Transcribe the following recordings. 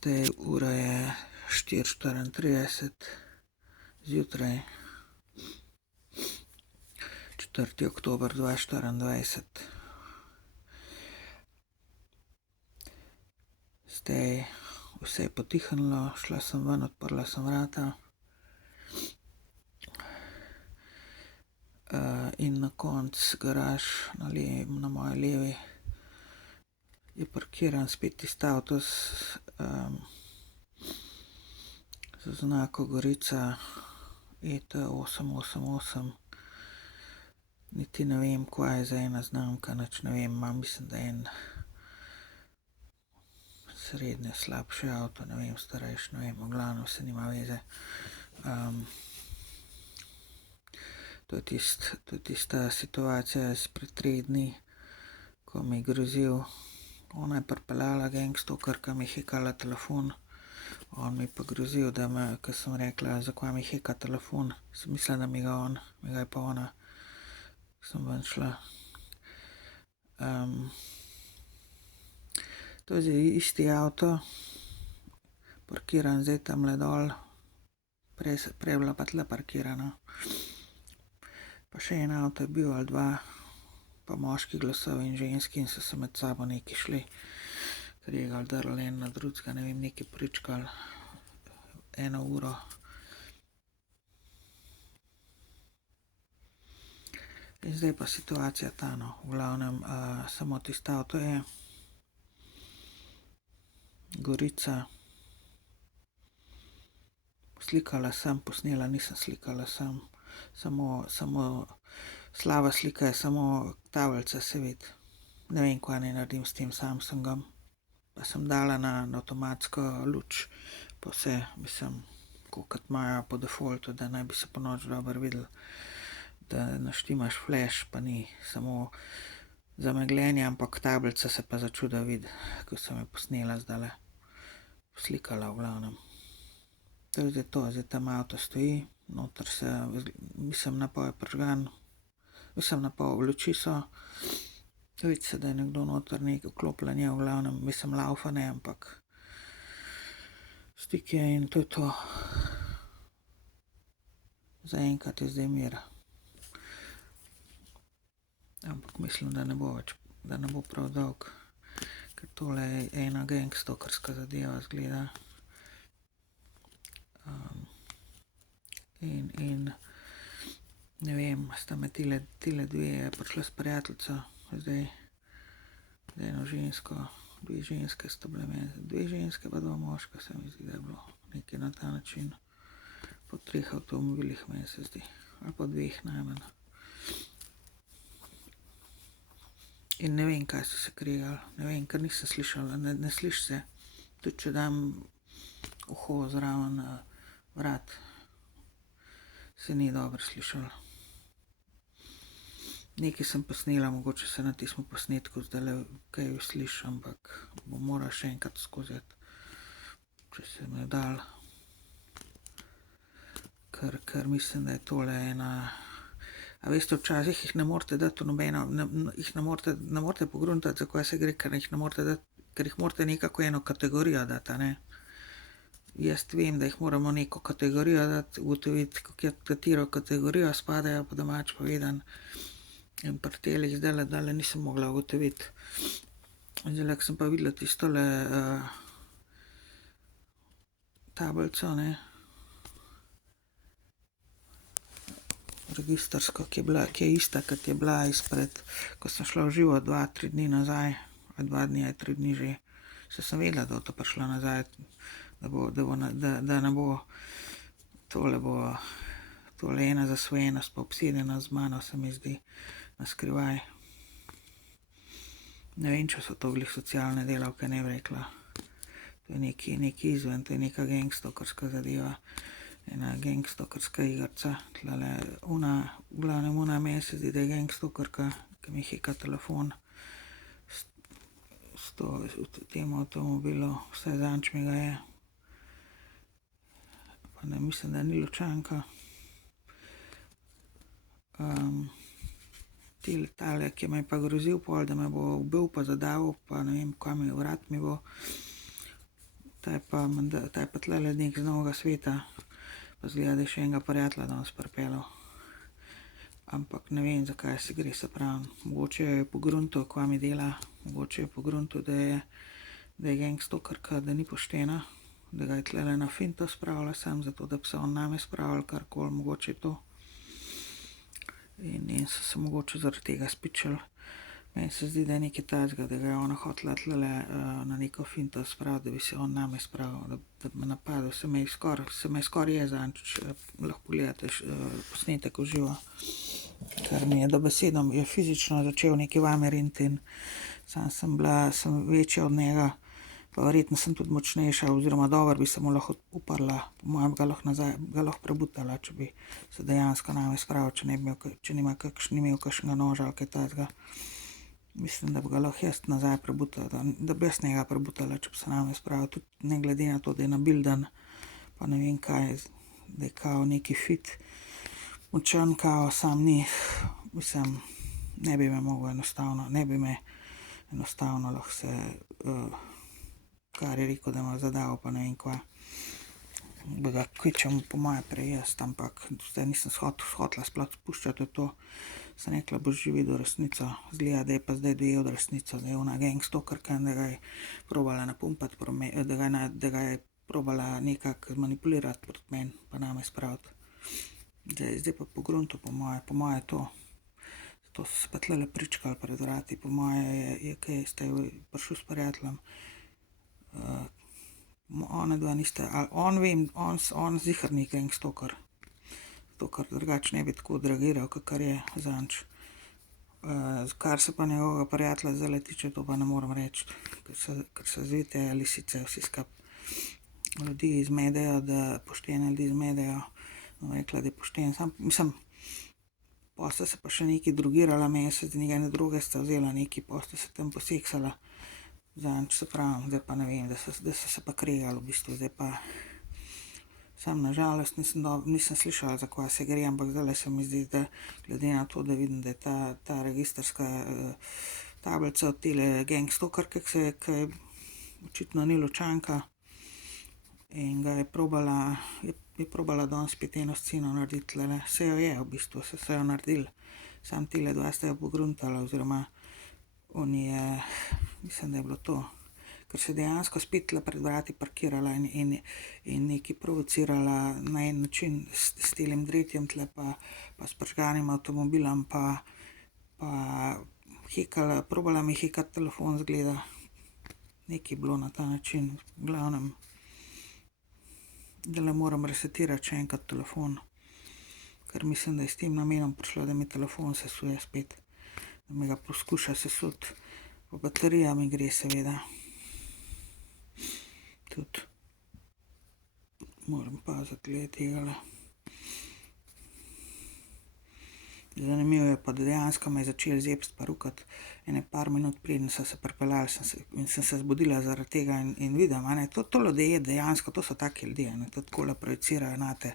Zdaj ura je 4:34 zjutraj, 4. oktober 2024. Zdaj vse je potihnilo, šla sem ven, odprla sem vrata. In na koncu garaž na moji levi je parkiran spet tisti avto z oznako Gorica ET888. Niti ne vem, kaj je za ena znamka, nič ne vem, mislim, da je en srednje slabši avto, ne vem, starejši, ne vem, v glavnem se nima veze. To je tista situacija izpred 3 dni, ko mi je grozil. Ona je pripeljala gangstokerka, mi je hekala telefon. On mi je pa grozil, ko sem rekla, zakaj mi heka telefon. Sem mislila, da mi ga je pa ona. Sem ven šla. To je zdaj isti avto, parkiran zdaj tamle dol. Prej je bila pa tle parkirana. Pa še en avto je bil ali dva, pa moški glasovi in ženski in so se med sabo neki šli. Kregali, drli en na drugega, ne vem, neki pričkali 1 uro. In zdaj pa situacija ta, no. V glavnem, samo tisto avto je Gorica. Slikala sem, posnela nisem, slikala sem. Samo slaba slika je, samo tablica se vidi. Ne vem, kaj naj naredim s tem Samsungom. Pa sem dala na avtomatsko luč, pa vse, mislim, kot imajo po defaultu, da naj bi se ponoči dobro videlo, da naštimaš flash, pa ni, samo zamegljenje, ampak tablica se pa začuda vidi, ko sem jo posnela zdajle, slikala v glavnem. To je zdaj to, zdaj tam avto stoji, noter mislim, napol je prižgan, mislim, napol luči so. Vidi se, da je nekdo noter nekaj vklopljen je, v glavnem, mislim, laufa ne, ampak stik je in to je to. Zaenkrat je zdaj mir. Ampak mislim, da ne bo prav dolg, ker tole je ena gangstokerska zadeva izgleda. In ne vem, sta me tile dve je prišla s prijateljico, zdaj eno žensko, 2 ženske sta bile meni, 2 ženske pa 2 moška, se mi zdi, da je bilo nekaj na ta način. Po 3 avtomobilih, meni se zdi, ali pa 2 najmanj. In ne vem, kaj so se kregali, ne vem, ker nisem slišala, ne sliši se, tudi če dam uho zraven vrat, se ni dobro slišalo. Nekaj sem posnela, mogoče se na tistem posnetku zdajle kaj sliši, ampak bom morala še enkrat skozi, če se mi je dalo. Ker mislim, da je tole ena, a veste, včasih jih ne morete dati v nobeno, jih ne morete pogruntati, zakaj se gre, ker jih ne morete dati, ker jih morate nekako eno kategorijo dati, a ne. Jaz vem, da jih moramo neko kategorijo dati, ugotoviti, katero kategorijo spadajo, po domače povedano. In pri telih zdajle nisem mogla ugotoviti. Zdajle, ko sem pa videla tistole tablico, ne, registrsko, ki je ista, kot je bila izpred, ko sem šla v živo 2-3 dni nazaj, ali 2 dni ali 3 dni že. Saj sem vedela, da bo to prišla nazaj, da ne bo, tole ena zasvojenost pa obsedena z mano, se mi zdi, na skrivaj. Ne vem, če so to glih socialne delavke, ne bi rekla. To je nekaj izven, to je neka gangstokerska zadeva, ena gangstokerska igrica. Tlele v glavnem meni se zdi, da je gangstokerka, ki mi heka telefon v tem avtomobilu, vsaj zadnjič mi ga je. Pa ne, mislim, da ni Lučanka. Tale, ki me je pa grozil pol, da me bo ubil pa zadavil, pa ne vem, kaj vrat mi bo. Ta je pa tlele nek z Novega Sveta, pa zgleda, da je še enega prijatelja danes pripeljal. Ampak ne vem, zakaj se gre, se pravi. Mogoče je pogruntal, kva mi dela, mogoče je pogruntal, da je gangstokerka, da ni poštena, da ga je tlele na finto spravila sam, zato da bi se on name spravil, karkoli, mogoče je to. In so se mogoče zaradi tega spičali. Meni se zdi, da je nekaj takega, da ga je ona hotela tlele na neko finto spraviti, da bi se on name spravil, da bi me napadel. Se me je skoraj je zanč, lahko pogledate posnetek v živo. Ker mi je dobesedno je fizično začel nekaj vame riniti in sem večja od njega, pa verjetno sem tudi močnejša, oziroma dobro bi se mu lahko uprla, po mojem ga lahko prebutala, če bi se dejansko name spravil, če ni imel kakšnega noža ali kaj takega. Mislim, da bi ga lahko jaz nazaj prebutala, da bi jaz njega prebutala, če bi se name spravil, tudi ne glede na to, da je nabildan, pa ne vem kaj, da je kao neki fit, močan kao, sam ni, mislim, ne bi me mogel enostavno lahko se, kar je rekel, da ima zadal, pa ne vem kva, bi ga kvičem po moje prej jaz, ampak zdaj nisem hotela sploh spuščati v to, sem rekla, boš že videl resnico, zgleda, da je pa zdaj dojel resnico, da je ona gangstokerka in da ga je probala napumpati, da ga je probala nekako manipulirati proti meni, pa name spraviti. Zdaj pa pogrunto, po moje to. Zato so se pa tlele pričkali pred vrati, po moje je kaj, ste prišel s prijateljem. Ona dva niste, ali on ziher ni gangstoker. To, kar drugače ne bi tako odreagiral, kakor je zanč. Kar se pa njegovega prijatelja zdaj tiče, to pa ne moram reči, ker se zvite lisice vsi skap. Ljudi izmedejo, poštene ljudi izmedejo, rekla, da je pošten, mislim, posta se pa še nekaj drogirala, meni se njegove droge sta vzela nekaj, posta se tam poseksala, zanč se pravim, zdaj pa ne vem, da so se pa kregali v bistvu, zdaj pa sam nažalost nisem slišala, za kva se gre, ampak zdaj se mi zdi, da glede na to, da vidim, da je ta registrska tablica od tele gangstokerke, ki je očitno ni Ločanka in ga je probala danes spet eno sceno narediti tlele, se jo je v bistvu, se jo naredili, sam tele dva sta jo pogruntala, oziroma on je, mislim, da je bilo to, ker se dejansko spet tle pred vrati parkirala in nekaj provocirala na en način s telim dretjem tle pa s prižganim avtomobilom pa hekala, probala mi hekati telefon zgleda, nekaj bilo na ta način, v glavnem, da le moram resetirati še enkrat telefon, ker mislim, da je s tem namenom prišlo, da mi telefon sesuje spet, da mi ga poskuša sesuti, pa baterija mi gre seveda. Tudi moram paziti glede tegale. Zanimivo je pa, da dejansko me je začel zebst pa rukati ene par minut preden so se pripeljali in sem se zbudila zaradi tega in vidim, to ljudje dejansko, to so taki ljudje, to takole projicirajo nate,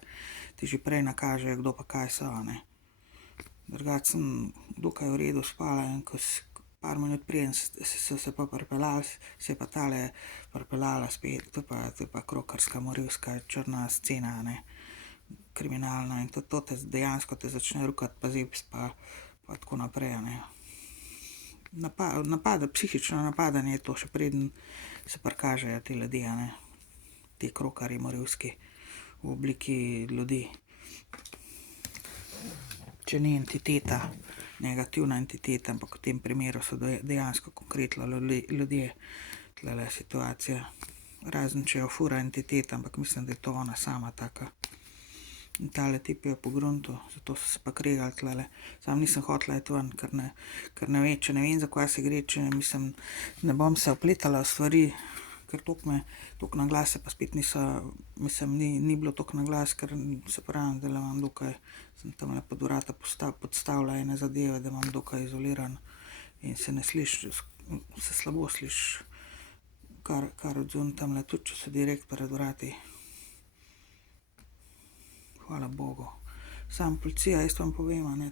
ti že prej nakažejo, kdo pa kaj so, Drugače sem dokaj v redu spala in ko par minut preden so se pa pripeljali, se je pa tale pripeljala spet, to je pa krokarska, morilska, črna scena, kriminalna in to dejansko te začne rukati pa zebst pa tako naprej, Psihično napadanje je to, še preden se prikažejo te ljudje, ti krokarji morilski v obliki ljudi. Če ni entiteta, negativna entiteta, ampak v tem primeru so dejansko konkretno ljudje, tlele situacija. Razen če jo fura entiteta, ampak mislim, da je to ona sama taka. In tale tip je pogruntal, zato so se pa kregali tlele. Sam nisem hotela iti ven, ker ne vem, za kva se gre, mislim, ne bom se opletala v stvari, ker toliko na glas se pa spet mislim, ni bilo toliko na glas, ker se pravim, da imam dokaj, sem tamle pod vrata podstavila ene zadeve, da imam dokaj izoliran in se ne sliši, se slabo sliši, kar odzun tamle, tudi če so direkt pred vrati. Hvala Bogu. Sam policija, jaz vam povem,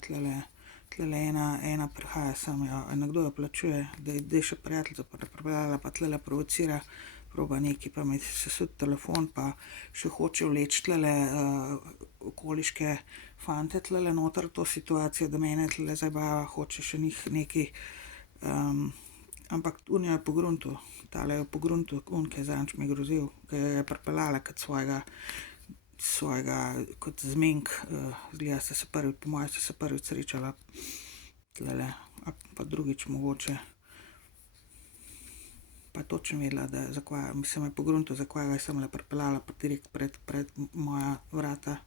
tlele ena prihaja, nekdo jo plačuje, da je še prijateljica pripeljala, pa tlele provocira, proba neki, pa mi se sesut telefon, pa še hoče vleči tlele okoliške fante tlele noter to situacijo, da mene tlele zabava, hoče še njih neki, ampak unijo je pogruntu, tale je pogruntu, ki je zanč mi grozil, ki je pripeljala kot svojega kot zmenk, zgleda ste se prvi, po mojem ste se prvič srečala tlele, pa drugič mogoče. Pa točno vedela, da zakaj, mislim, je pogruntu, zakaj ga sem le pripeljala pa direkt pred moja vrata,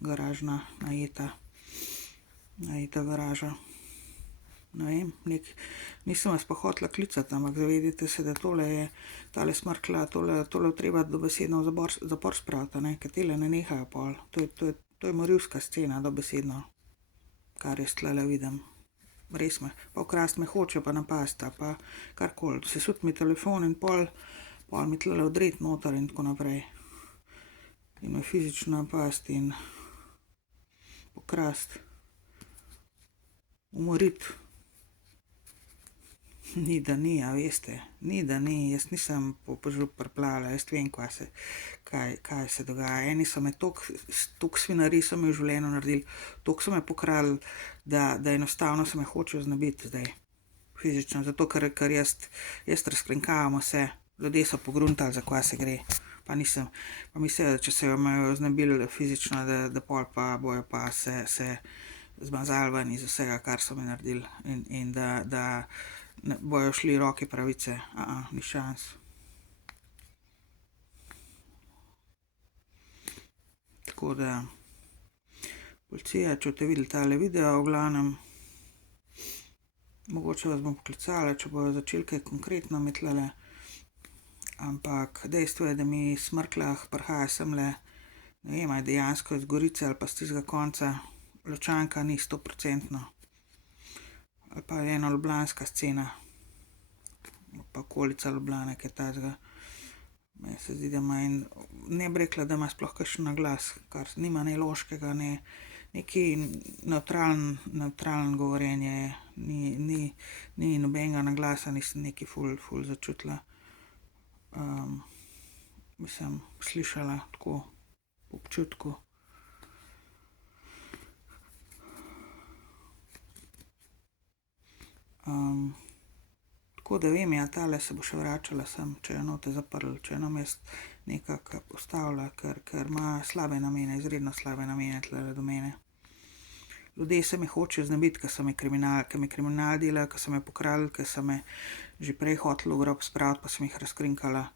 garažna, najeta garaža. Ne vem, nisem vas pa hotela klicati, ampak zavedite se, da tole je, tale smrkla, tole treba dobesedno v zapor spraviti, ne, ker tele ne nehajo pol. To je morilska scena, dobesedno, kar jaz tlele vidim. Res me, pa ukrast me hoče, pa napasta, pa karkoli, sesut mi telefon in pol mi tlele odret noter in tako naprej. In me fizično napast in ukrast, umorit. Ni da ni, a veste, ni da ni, jaz nisem po žup priplala, jaz vem, kaj se dogaja. Eni so me toliko svinarij so me v življenju naredili, toliko so me pokrali, da enostavno se me hočejo znebiti zdaj, fizično, zato ker jaz razkrinkavam vse, ljudje so pogruntali, za kaj se gre, pa mislijo, da če se me znebili fizično, da pol pa bojo pa se zmazali ven iz vsega, kar so me naredili in da bojo šli roki pravice, ni šans. Tako da, policija, če boste videli tale video, v glavnem, mogoče vas bom poklicala, če bojo začeli kaj konkretno mi tlele, ampak dejstvo je, da mi smrklah prihaja semle, ne vem, ali dejansko iz Gorice ali pa z tistega konca, Ločanka ni 100%, ali pa je ena ljubljanska scena, pa okolica Ljubljane, kaj takega. Meni se zdi, da ima ne bi rekla, da ima sploh kakšen naglas, kar nima ne loškega, ne neki nevtralen govorjenje je, ni nobenega naglasa, nisem neki ful začutila. Mislim, slišala tako po občutku. Tako da vem, ja, tale se bo še vračala sem, če jo note zaprli, če jo namest nekako postavila, ker ima slabe namene, izredno slabe namene tlele do mene. Ljudje se me hočejo znebiti, ker mi kriminal delajo, ker so me pokrali, ker so me že prej hoteli v grob spraviti, pa sem jih razkrinkala,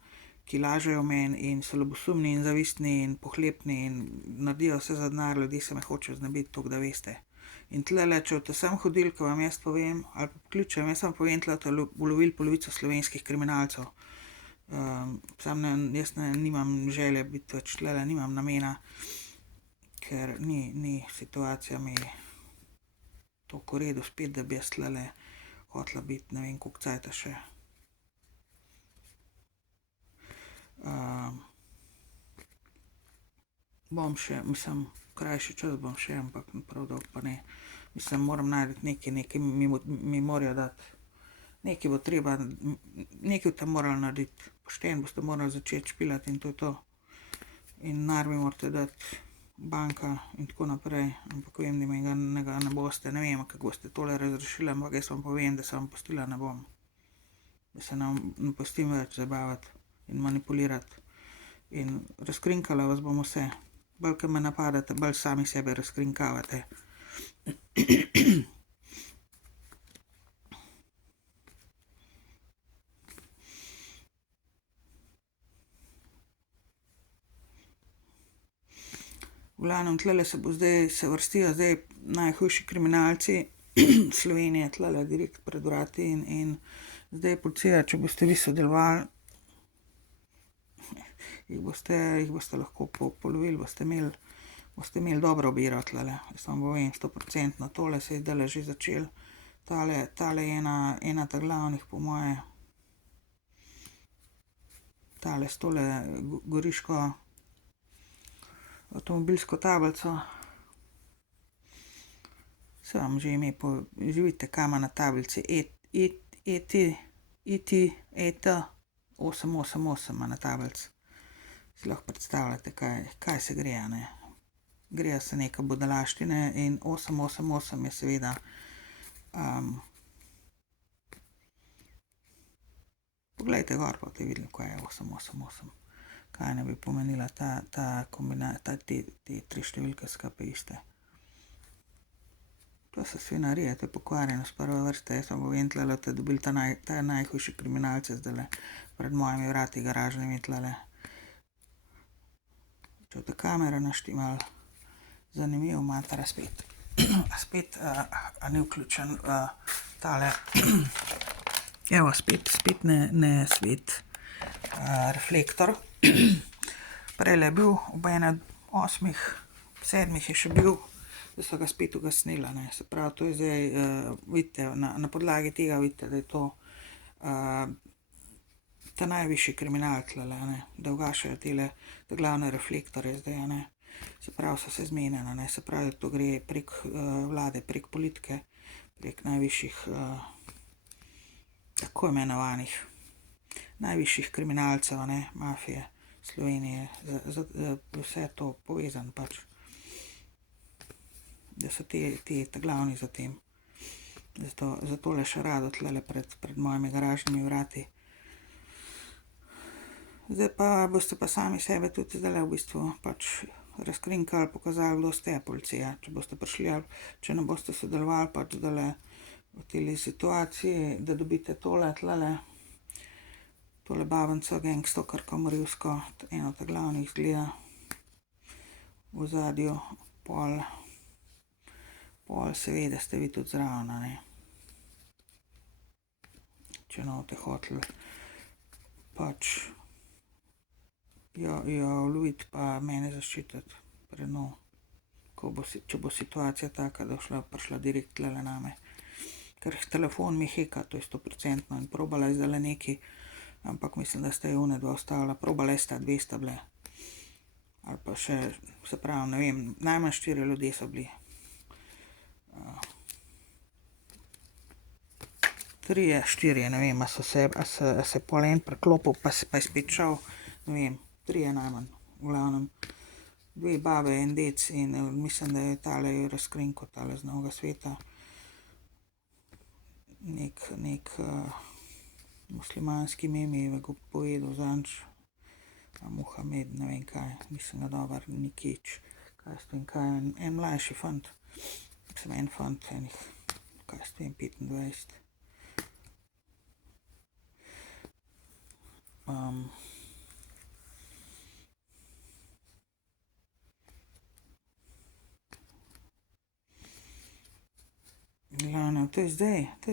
ki lažejo meni in so ljubosumni in zavistni in pohlepni in naredijo vse za denar, ljudje se me hočejo znebiti, toliko da veste. In tlele, če boste sem hodili, ko vam jaz povem, ali pa pokličem, jaz vam povem, tle boste ulovili polovico slovenskih kriminalcev. Jaz nimam želje biti več tlele, nimam namena, ker ni situacija mi toliko v redu spet, da bi jaz tlele hotela biti, ne vem, koliko cajta še. Bom še, mislim, krajši čas bom še, ampak prav dolgo pa ne. Mislim, moram najti nekaj mi morajo dati. Nekaj bo treba, nekaj boste morali narediti. Pošteno boste morali začeti špilati in to je to. In denar mi morate dati, banka in tako naprej, ampak vem, da mi ga ne boste, ne vem, kako boste tole razrešili, ampak jaz vam povem, da se vam pustila ne bom. Da se ne pustim več zabavati in manipulirati. In razkrinkala vas bom vse. Bolj, ko me napadate, bolj sami sebe razkrinkavate. V glavnem, tlele se vrstijo zdaj najhujši kriminalci Slovenije, tlele direkt pred vrati in zdaj policija, če boste vi sodelovali, jih boste lahko polovili, boste imeli dobro obiro tlele, jaz vam povem 100%, tole se je zdajle že začelo, tale je ena ta glavnih po moje, tale s tole goriško avtomobilsko tablico, se vam že ime, že vidite, kaj ima na tablici, ET, 888 ima na tablici. Si lahko predstavljate, kaj se gre, ne. Grejo se neka budalaščine in 888 je seveda poglejte gor, pa boste videli, kaj je 888. Kaj ne bi pomenila ta kombinacija, te tri številke skupaj iste. To so svinarije, to je pokvarjenost prve vrste. Jaz vam povem, tlele boste dobili ta najhujši kriminalce zdajle pred mojimi vrati garažnimi tlele. Če boste kamero naštimali, zanimivo imate razpet. Spet ni vključen tale, evo spet ne svet reflektor. Prejle je bil ob 8, 7 je še bil, da so ga spet ugasnila, ne. Se pravi, to je zdaj, vidite, na podlagi tega vidite, da je to ta najvišji kriminal tlele, ne, da ugašajo te glavne reflektorje zdaj, ne. Se pravi, so se zmenjene, ne, se pravi, da to gre prek vlade, prek politike, prek najvišjih tako imenovanih najvišjih kriminalcev, ne, mafije Slovenije, vse to povezano pač, da so ti glavni za tem. Zato le še rado tlele pred mojimi garažnimi vrati. Zdaj pa boste pa sami sebe tudi zdajle v bistvu pač razkrinkali, pokazali, kdo ste, policija. Če boste prišli ali če ne boste sodelovali pač zdajle v teli situaciji, da dobite tole babenco, gangstokerko morilsko, eno ta glavnih zgleda v ozadju, pol seveda ste vi tudi zraven, ne. Če ne boste hoteli pač jo uloviti pa mene zaščititi pred njo, če bo situacija taka, da prišla direkt tlele name. Ker telefon mi heka, to je 100% in probala je zdajle nekaj, ampak mislim, da sta jo one dva ustavila, probala sta, 2 sta bile. Ali pa še, se pravi, ne vem, najmanj 4 ljudje so bili. 3, 4, ne vem, a se pol en preklopil, pa je spet šel, ne vem, 3 najmanj, v glavnem. 2 babe, en dec in mislim, da je tale razkrinkal tale z Novega sveta. Nek muslimanski memi je povedal zadnjič, Muhamed, ne vem kaj, nisem ga dobro, Nikič, kaj s tem, kaj je, en mlajši fant, mislim, en fant, enih, kaj s tem, 25. Glavno, to je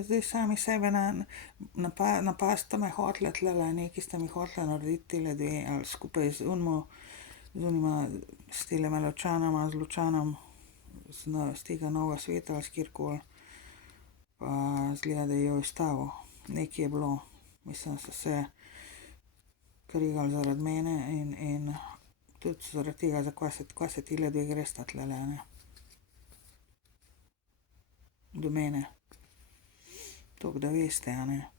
zdaj sami sebe napasti me hotele tlele, nekaj ste mi hotele narediti tele dve, ali skupaj z unima, s telema Lučanama, z Lučanom, z tega Novega sveta ali s kjerkoli, pa izgleda, da jo je ustavil. Nekaj je bilo, mislim, so se krigali zaradi mene in tudi zaradi tega, zakaj se tile dve gresta tlele, ne. Do mene. Toliko, da veste, a ne.